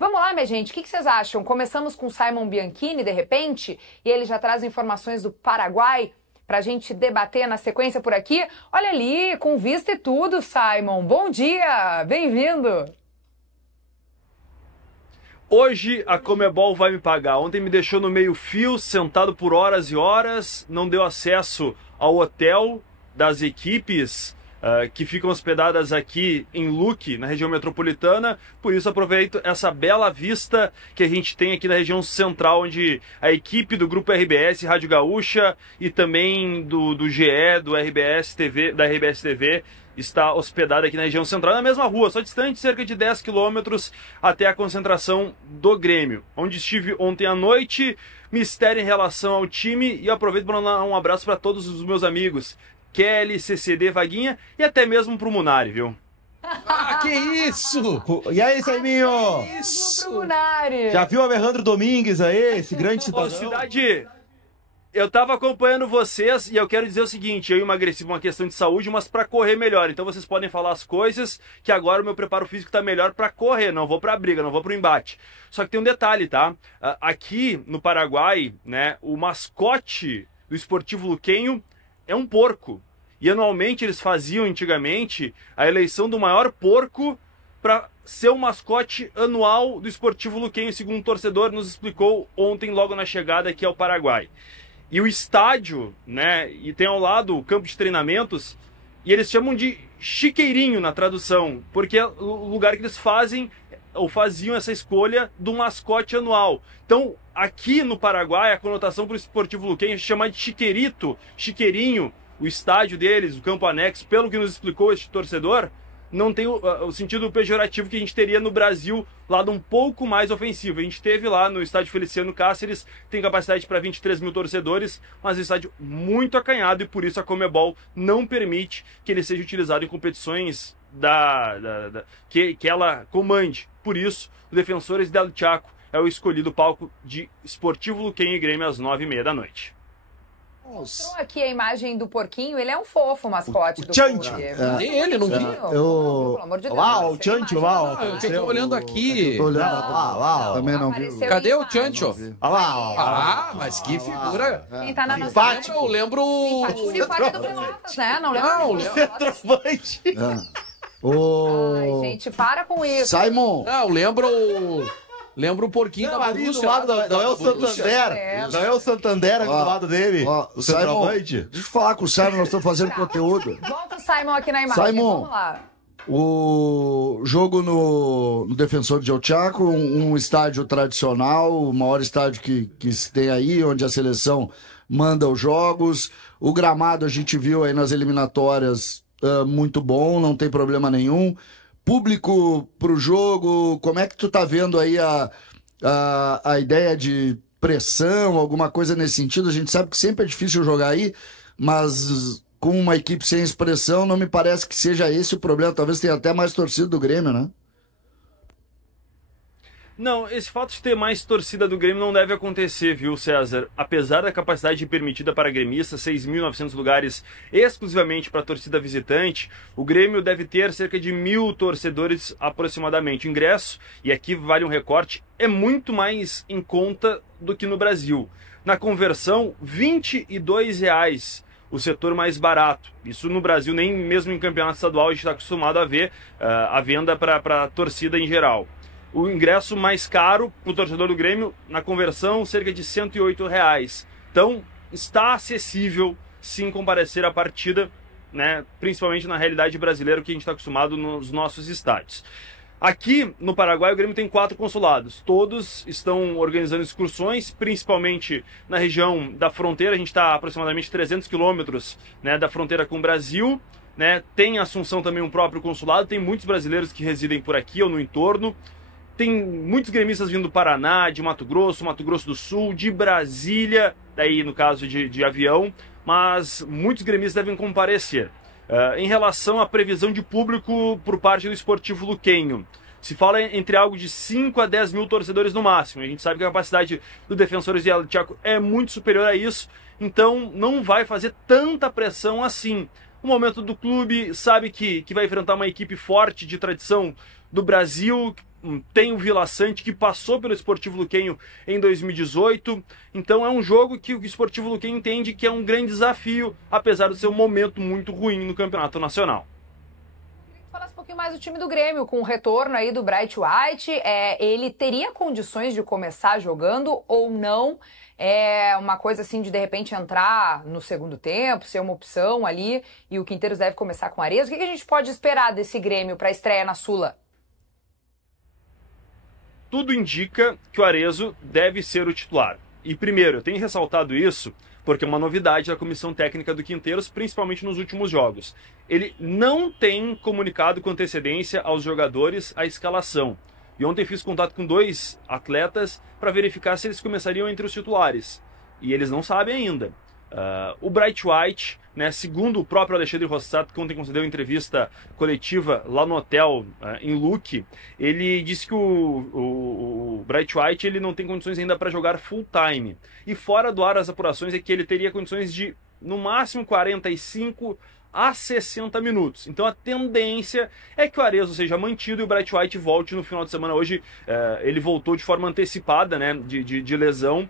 Vamos lá, minha gente, o que vocês acham? Começamos com Simon Bianchini, de repente, e ele já traz informações do Paraguai para a gente debater na sequência por aqui. Olha ali, com vista e tudo, Simon. Bom dia, bem-vindo. Hoje a Conmebol vai me pagar. Ontem me deixou no meio-fio, sentado por horas e horas, não deu acesso ao hotel das equipes que ficam hospedadas aqui em Luque, na região metropolitana. Por isso aproveito essa bela vista que a gente tem aqui na região central, onde a equipe do Grupo RBS, Rádio Gaúcha, e também do GE, do RBS TV, da RBS TV, está hospedada aqui na região central, na mesma rua, só distante cerca de 10 quilômetros até a concentração do Grêmio, onde estive ontem à noite. Mistério em relação ao time, e eu aproveito para mandar um abraço para todos os meus amigos, Kelly, CCD, Vaguinha e até mesmo pro Munari, viu? Ah, que isso! E aí, Saiminho? Isso! Munari. Já viu o Alejandro Domingues aí, esse grande cidadão? Cidade, eu tava acompanhando vocês e eu quero dizer o seguinte: eu emagreci por uma questão de saúde, mas para correr melhor. Então vocês podem falar as coisas, que agora o meu preparo físico tá melhor para correr, não vou pra briga, não vou pro embate. Só que tem um detalhe, tá? Aqui no Paraguai, né, o mascote do Esportivo Luquenho é um porco. E anualmente eles faziam, antigamente, a eleição do maior porco para ser o mascote anual do Esportivo Luquenho, segundo um torcedor nos explicou ontem, logo na chegada aqui ao Paraguai. E o estádio, né, e tem ao lado o campo de treinamentos, e eles chamam de chiqueirinho na tradução, porque é o lugar que eles fazem ou faziam essa escolha do mascote anual. Então, aqui no Paraguai, a conotação para o Esportivo Luquenho é chamar de chiqueirito, chiqueirinho, o estádio deles, o campo anexo, pelo que nos explicou este torcedor, não tem o sentido pejorativo que a gente teria no Brasil, lado um pouco mais ofensivo. A gente teve lá no estádio Feliciano Cáceres, tem capacidade para 23 mil torcedores, mas um estádio muito acanhado, e por isso a Conmebol não permite que ele seja utilizado em competições que ela comande. Por isso, o Defensores del Chaco é o escolhido palco de Esportivo Luquenho e Grêmio às 9h30 da noite. Mostrou aqui a imagem do porquinho, ele é um fofo, o mascote do Chancho. Nem ele, não vi. Pelo amor de Deus. Uau, o Chancho, uau. Eu tô olhando aqui. Tô olhando, uau. Também não vi. Cadê o Chancho? Ah, Mas que figura. Quem tá na nossa... Eu lembro... O uniforme do Pelotas, né? Não lembro. Não, o centroavante. Ai, gente, para com isso. Simon. Não, lembro o porquinho da ali do Borussia. lado, não é o Santander. Não é o Santander aqui do lado dele. O Simon, deixa eu falar com o Simon, nós estamos fazendo conteúdo. Volta o Simon aqui na imagem, Simon, vamos lá. O jogo no Defensor de El Chaco, um estádio tradicional, o maior estádio que se tem aí, onde a seleção manda os jogos. O gramado a gente viu aí nas eliminatórias, muito bom, não tem problema nenhum. Público pro jogo, como é que tu tá vendo aí a ideia de pressão, alguma coisa nesse sentido? A gente sabe que sempre é difícil jogar aí, mas com uma equipe sem expressão, não me parece que seja esse o problema. Talvez tenha até mais torcida do Grêmio, né? Não, esse fato de ter mais torcida do Grêmio não deve acontecer, viu, César? Apesar da capacidade permitida para gremistas, 6.900 lugares exclusivamente para a torcida visitante, o Grêmio deve ter cerca de 1.000 torcedores aproximadamente. O ingresso, e aqui vale um recorte, é muito mais em conta do que no Brasil. Na conversão, R$ 22,00 o setor mais barato. Isso no Brasil, nem mesmo em campeonato estadual, a gente está acostumado a ver a venda para a torcida em geral. O ingresso mais caro para o torcedor do Grêmio, na conversão, cerca de R$ 108,00. Então, está acessível, sim, comparecer à partida, né, principalmente na realidade brasileira, que a gente está acostumado nos nossos estádios. Aqui no Paraguai, o Grêmio tem 4 consulados. Todos estão organizando excursões, principalmente na região da fronteira. A gente está a aproximadamente 300 quilômetros, né, da fronteira com o Brasil. Né? Tem em Assunção também um próprio consulado. Tem muitos brasileiros que residem por aqui ou no entorno. Tem muitos gremistas vindo do Paraná, de Mato Grosso do Sul, de Brasília, daí no caso de avião, mas muitos gremistas devem comparecer. Em relação à previsão de público por parte do Esportivo Luquenho, se fala entre algo de 5 a 10 mil torcedores no máximo. A gente sabe que a capacidade do Defensores del Chaco é muito superior a isso, então não vai fazer tanta pressão assim. O momento do clube sabe que vai enfrentar uma equipe forte de tradição do Brasil, tem o Vila Sante, que passou pelo Sportivo Luquenho em 2018. Então é um jogo que o Sportivo Luquenho entende que é um grande desafio, apesar do seu momento muito ruim no Campeonato Nacional. Falasse um pouquinho mais do time do Grêmio, com o retorno aí do Bright White, ele teria condições de começar jogando ou não? É uma coisa assim de repente entrar no segundo tempo, ser uma opção ali, e o Quinteiros deve começar com Arezzo. O que a gente pode esperar desse Grêmio para a estreia na Sula? Tudo indica que o Arezzo deve ser o titular. E primeiro, eu tenho ressaltado isso porque é uma novidade da comissão técnica do Quinteiros, principalmente nos últimos jogos. Ele não tem comunicado com antecedência aos jogadores a escalação. E ontem fiz contato com 2 atletas para verificar se eles começariam entre os titulares. E eles não sabem ainda. O Bright White, né, segundo o próprio Alexandre Rossato, que ontem concedeu entrevista coletiva lá no hotel em Luque, ele disse que o Bright White ele não tem condições ainda para jogar full time. E fora do ar as apurações é que ele teria condições de, no máximo, 45 a 60 minutos. Então a tendência é que o Arezzo seja mantido e o Bright White volte no final de semana. Hoje ele voltou de forma antecipada, né, de lesão.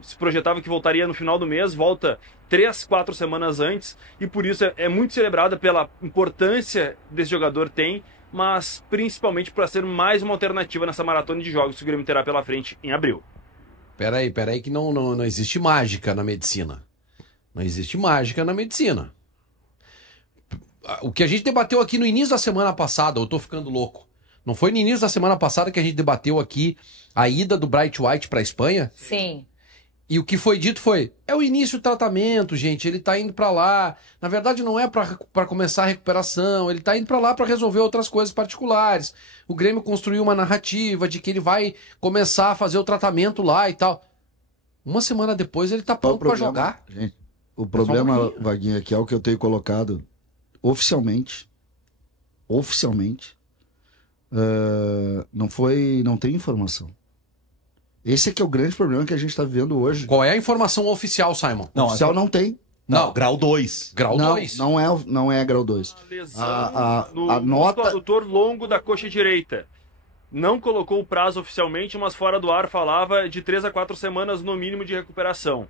Se projetava que voltaria no final do mês, volta 3, 4 semanas antes, e por isso é muito celebrada pela importância desse jogador tem, mas principalmente para ser mais uma alternativa nessa maratona de jogos que o Grêmio terá pela frente em abril. Peraí, que não existe mágica na medicina. Não existe mágica na medicina. O que a gente debateu aqui no início da semana passada, eu tô ficando louco. Não foi no início da semana passada que a gente debateu aqui a ida do Bright White pra Espanha? Sim. E o que foi dito foi, é o início do tratamento, gente, ele tá indo pra lá. Na verdade não é pra começar a recuperação, ele tá indo pra lá pra resolver outras coisas particulares. O Grêmio construiu uma narrativa de que ele vai começar a fazer o tratamento lá e tal. Uma semana depois ele tá pronto pra jogar. Gente, o problema, Vaguinho, aqui é o que eu tenho colocado oficialmente, não tem informação. Esse é que é o grande problema que a gente está vivendo hoje. Qual é a informação oficial, Simon? Não, oficial não tem. Não, grau 2. Grau 2? Não é grau 2. A nota do adutor longo da coxa direita. Não colocou o prazo oficialmente, mas fora do ar falava de 3 a 4 semanas no mínimo de recuperação.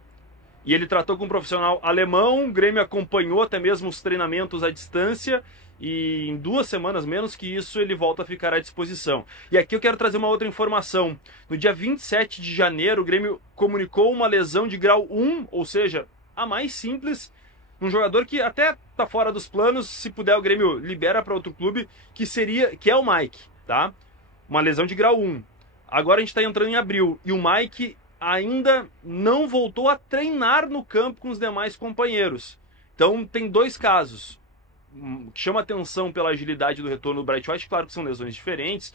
E ele tratou com um profissional alemão, o Grêmio acompanhou até mesmo os treinamentos à distância, e em 2 semanas, menos que isso, ele volta a ficar à disposição. E aqui eu quero trazer uma outra informação. No dia 27 de janeiro, o Grêmio comunicou uma lesão de grau 1, ou seja, a mais simples, um jogador que até está fora dos planos, se puder o Grêmio libera para outro clube, que é o Mike, tá? Uma lesão de grau 1. Agora a gente está entrando em abril, e o Mike ainda não voltou a treinar no campo com os demais companheiros. Então tem 2 casos. Chama atenção pela agilidade do retorno do Bright White, claro que são lesões diferentes,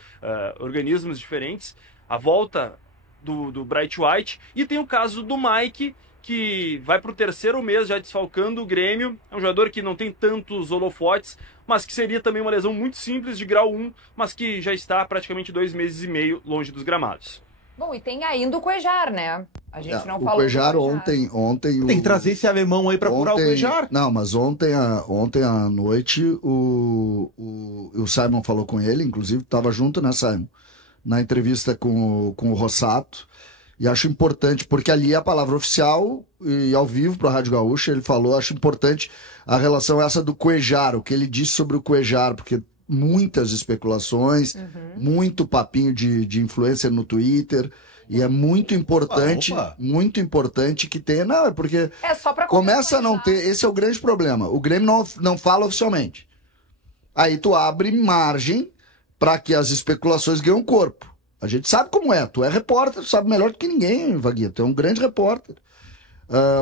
organismos diferentes, a volta do Bright White, e tem o caso do Mike, que vai para o 3º mês já desfalcando o Grêmio. É um jogador que não tem tantos holofotes, mas que seria também uma lesão muito simples de grau 1, mas que já está praticamente 2 meses e meio longe dos gramados. Bom, e tem ainda o Cuejar, né? A gente não falou. O Cuejar ontem tem que trazer esse alemão aí pra curar o Cuejar. Não, mas ontem à noite o Simon falou com ele, inclusive estava junto, né, Simon? Na entrevista com o Rossato. E acho importante, porque ali é a palavra oficial e ao vivo para a Rádio Gaúcha, ele falou, acho importante a relação essa do Cuejar, o que ele disse sobre o Cuejar, porque muitas especulações, muito papinho de influencer no Twitter, e é muito importante que tenha, não, é porque só pra começa a não ter, esse é o grande problema, o Grêmio não fala oficialmente, aí tu abre margem para que as especulações ganhem corpo. A gente sabe como é, tu é repórter, tu sabe melhor do que ninguém, Vaguinho, tu é um grande repórter.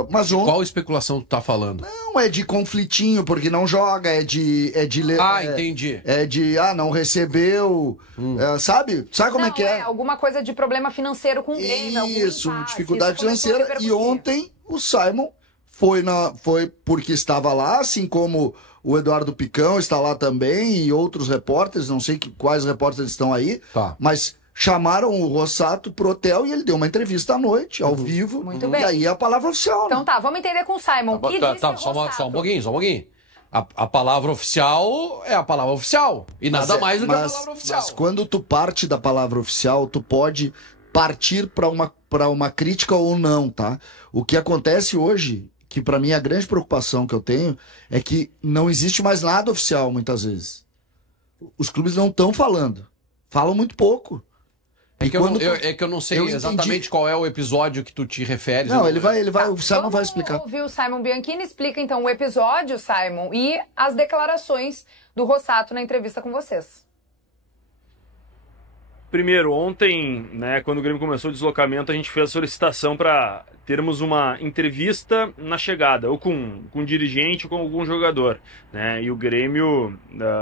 Mas qual especulação tu tá falando? Não, é de conflitinho, porque não joga, entendi. É de, não recebeu, sabe? Sabe como é que é? Alguma coisa de problema financeiro com o Grêmio. Isso, dificuldade financeira. E ontem o Simon foi porque estava lá, assim como o Eduardo Picão está lá também e outros repórteres, não sei quais repórteres estão aí, mas chamaram o Rossato pro hotel e ele deu uma entrevista à noite, ao vivo. Muito bem. E aí é a palavra oficial. Então vamos entender com o Simon. Só um pouquinho. A palavra oficial é a palavra oficial. E nada mais do que a palavra oficial. Mas quando tu parte da palavra oficial, tu pode partir para uma crítica ou não, tá? O que acontece hoje, que para mim a grande preocupação que eu tenho, é que não existe mais nada oficial muitas vezes. Os clubes não estão falando. Falam muito pouco. É que eu não sei exatamente qual é o episódio que tu te referes. Não, o Simon vai explicar. Ouvir o Simon Bianchini, explica então o episódio, Simon, e as declarações do Rossato na entrevista com vocês. Primeiro, ontem, né, quando o Grêmio começou o deslocamento, a gente fez a solicitação para termos uma entrevista na chegada, ou com um dirigente ou com algum jogador, né? E o Grêmio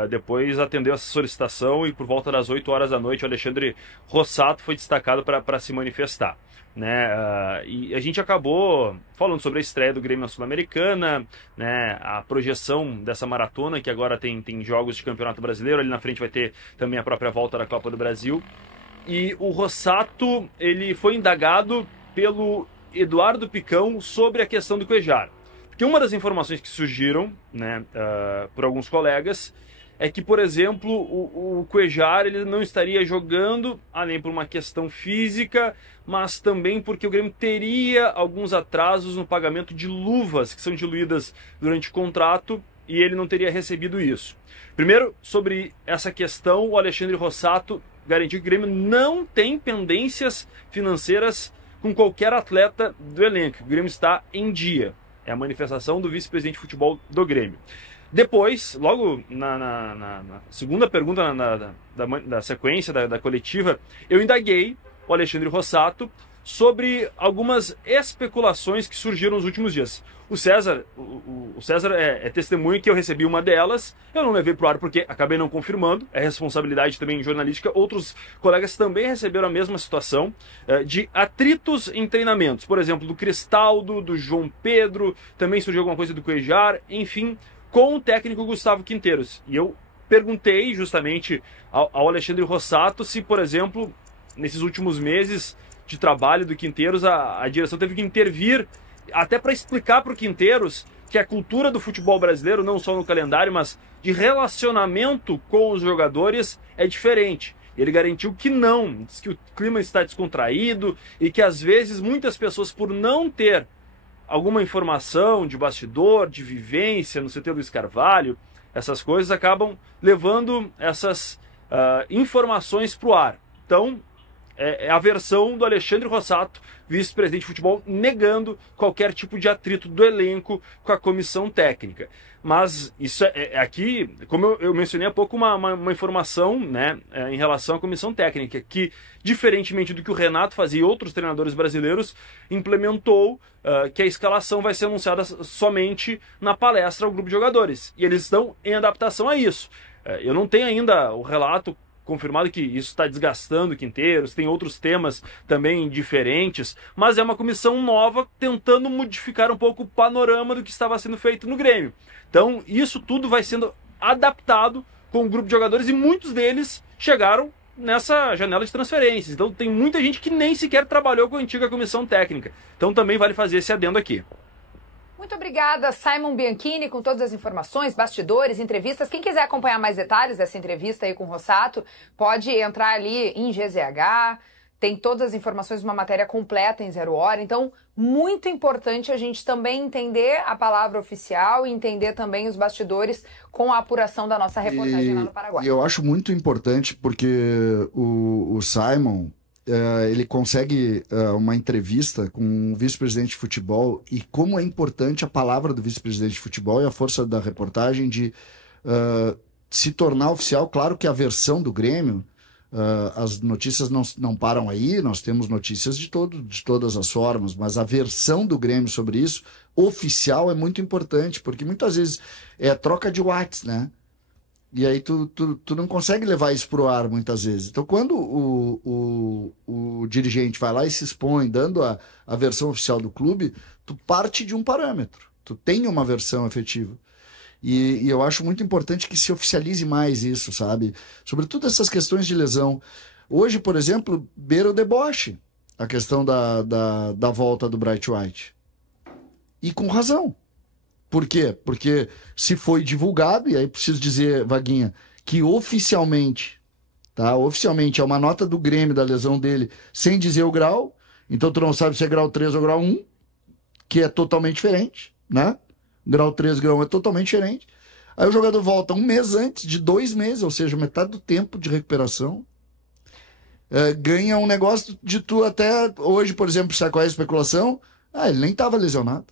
depois atendeu essa solicitação e por volta das 8 horas da noite o Alexandre Rossato foi destacado para se manifestar, né? E a gente acabou falando sobre a estreia do Grêmio na Sul-Americana, né? A projeção dessa maratona, que agora tem jogos de Campeonato Brasileiro, ali na frente vai ter também a própria volta da Copa do Brasil. E o Rossato, ele foi indagado pelo Eduardo Picão sobre a questão do Cuéllar. Porque uma das informações que surgiram, né, por alguns colegas, é que, por exemplo, o Cuéllar ele não estaria jogando, além por uma questão física, mas também porque o Grêmio teria alguns atrasos no pagamento de luvas que são diluídas durante o contrato e ele não teria recebido isso. Primeiro, sobre essa questão, o Alexandre Rossato garantiu que o Grêmio não tem pendências financeiras com qualquer atleta do elenco. O Grêmio está em dia. É a manifestação do vice-presidente de futebol do Grêmio. Depois, logo na segunda pergunta da sequência da coletiva, eu indaguei o Alexandre Rossato sobre algumas especulações que surgiram nos últimos dias. O César é testemunha que eu recebi uma delas, eu não levei para o ar porque acabei não confirmando, é responsabilidade também jornalística. Outros colegas também receberam a mesma situação de atritos em treinamentos, por exemplo, do Cristaldo, do João Pedro, também surgiu alguma coisa do Cuéllar, enfim, com o técnico Gustavo Quinteiros. E eu perguntei justamente ao Alexandre Rossato se, por exemplo, nesses últimos meses de trabalho do Quinteiros, a direção teve que intervir até para explicar para o Quinteiros que a cultura do futebol brasileiro, não só no calendário, mas de relacionamento com os jogadores, é diferente. Ele garantiu que não, diz que o clima está descontraído e que às vezes muitas pessoas, por não ter alguma informação de bastidor, de vivência no CT Luiz Carvalho, essas coisas acabam levando essas informações para o ar. Então, é a versão do Alexandre Rossato, vice-presidente de futebol, negando qualquer tipo de atrito do elenco com a comissão técnica. Mas isso aqui, como eu mencionei há pouco, uma informação, né, em relação à comissão técnica, que, diferentemente do que o Renato fazia e outros treinadores brasileiros, implementou que a escalação vai ser anunciada somente na palestra ao grupo de jogadores. E eles estão em adaptação a isso. Eu não tenho ainda o relato confirmado que isso está desgastando o Quinteiros, tem outros temas também diferentes, mas é uma comissão nova tentando modificar um pouco o panorama do que estava sendo feito no Grêmio. Então isso tudo vai sendo adaptado com o grupo de jogadores e muitos deles chegaram nessa janela de transferências. Então tem muita gente que nem sequer trabalhou com a antiga comissão técnica. Então também vale fazer esse adendo aqui. Muito obrigada, Simon Bianchini, com todas as informações, bastidores, entrevistas. Quem quiser acompanhar mais detalhes dessa entrevista aí com o Rossato, pode entrar ali em GZH, tem todas as informações, uma matéria completa em 0 hora. Então, muito importante a gente também entender a palavra oficial e entender também os bastidores com a apuração da nossa reportagem lá no Paraguai. E eu acho muito importante porque o Simon... ele consegue uma entrevista com um vice-presidente de futebol e como é importante a palavra do vice-presidente de futebol e a força da reportagem de se tornar oficial. Claro que a versão do Grêmio, as notícias não param aí, nós temos notícias de todas as formas, mas a versão do Grêmio sobre isso, oficial, é muito importante, porque muitas vezes é troca de WhatsApp, né? E aí tu não consegue levar isso pro ar muitas vezes. Então, quando o dirigente vai lá e se expõe, dando a versão oficial do clube, tu parte de um parâmetro. Tu tem uma versão efetiva. E eu acho muito importante que se oficialize mais isso, sabe? Sobretudo essas questões de lesão. Hoje, por exemplo, beira o deboche a questão da volta do Bright White. E com razão. Por quê? Porque se foi divulgado, e aí preciso dizer, Vaguinha, que oficialmente, tá? Oficialmente é uma nota do Grêmio da lesão dele, sem dizer o grau, então tu não sabe se é grau 3 ou grau 1, que é totalmente diferente, né? Grau 3, grau 1 é totalmente diferente. Aí o jogador volta um mês antes, de 2 meses, ou seja, metade do tempo de recuperação. Ganha um negócio de tu até hoje, por exemplo, sabe qual é a especulação? Ele nem estava lesionado.